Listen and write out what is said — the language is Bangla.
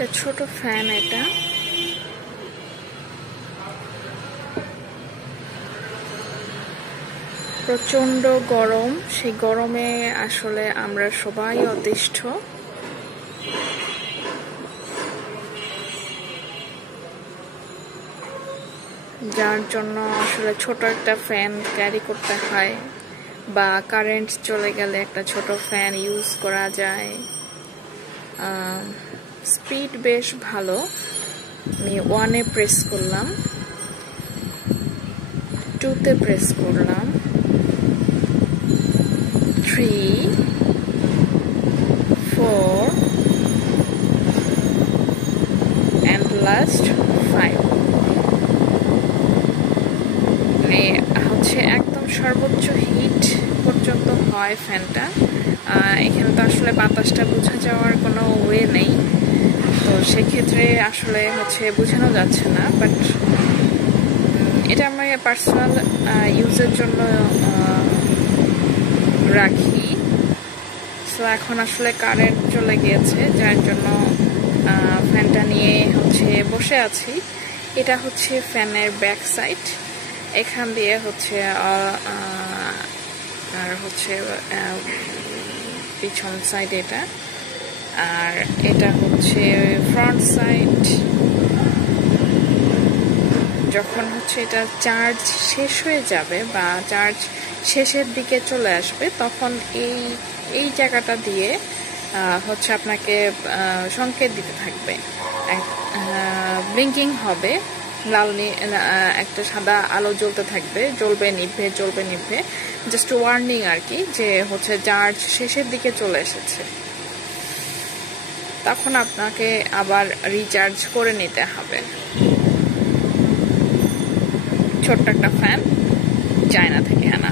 একটা ছোট ফ্যান এটা। প্রচন্ড গরম, সেই গরমে আসলে আমরা সবাই অতিষ্ঠ। যার জন্য আসলে ছোট একটা ফ্যান ক্যারি করতে হয়, বা কারেন্ট চলে গেলে একটা ছোট ফ্যান ইউজ করা যায়। স্পিড বেশ ভালো। আমি 1-এ প্রেস করলাম, 2-তে প্রেস করলাম, 3, 4 and last 5। হচ্ছে একদম সর্বোচ্চ হিট পর্যন্ত হয় ফ্যানটা। এখানে তো আসলে বাতাসটা বোঝা যাওয়ার কোনো ওয়ে নেই, তো সেক্ষেত্রে আসলে হচ্ছে বোঝানো যাচ্ছে না। বাট এটা আমার পার্সোনাল ইউজের জন্য রাখি। সো এখন আসলে কারেন্ট চলে গিয়েছে, যার জন্য ফ্যানটা নিয়ে হচ্ছে বসে আছি। এটা হচ্ছে ফ্যানের ব্যাক সাইড, এখান দিয়ে হচ্ছে আর হচ্ছে পিছন সাইড এটা, আর এটা হচ্ছে ফ্রন্ট সাইড। যখন হচ্ছে এটা চার্জ শেষ হয়ে যাবে বা চার্জ শেষের দিকে চলে আসবে, তখন এই জায়গাটা দিয়ে হচ্ছে আপনাকে সংকেত দিতে থাকবে, ব্লিঙ্কিং হবে, লাল একটা সাদা আলো জ্বলতে থাকবে, জ্বলবে নিভবে জ্বলবে নিভবে, জাস্ট ওয়ার্নিং আর কি, যে হচ্ছে চার্জ শেষের দিকে চলে এসেছে। তখন আপনাকে আবার রিচার্জ করে নিতে হবে। ছোট্ট একটা ফ্যান, চায়না থেকে আনা।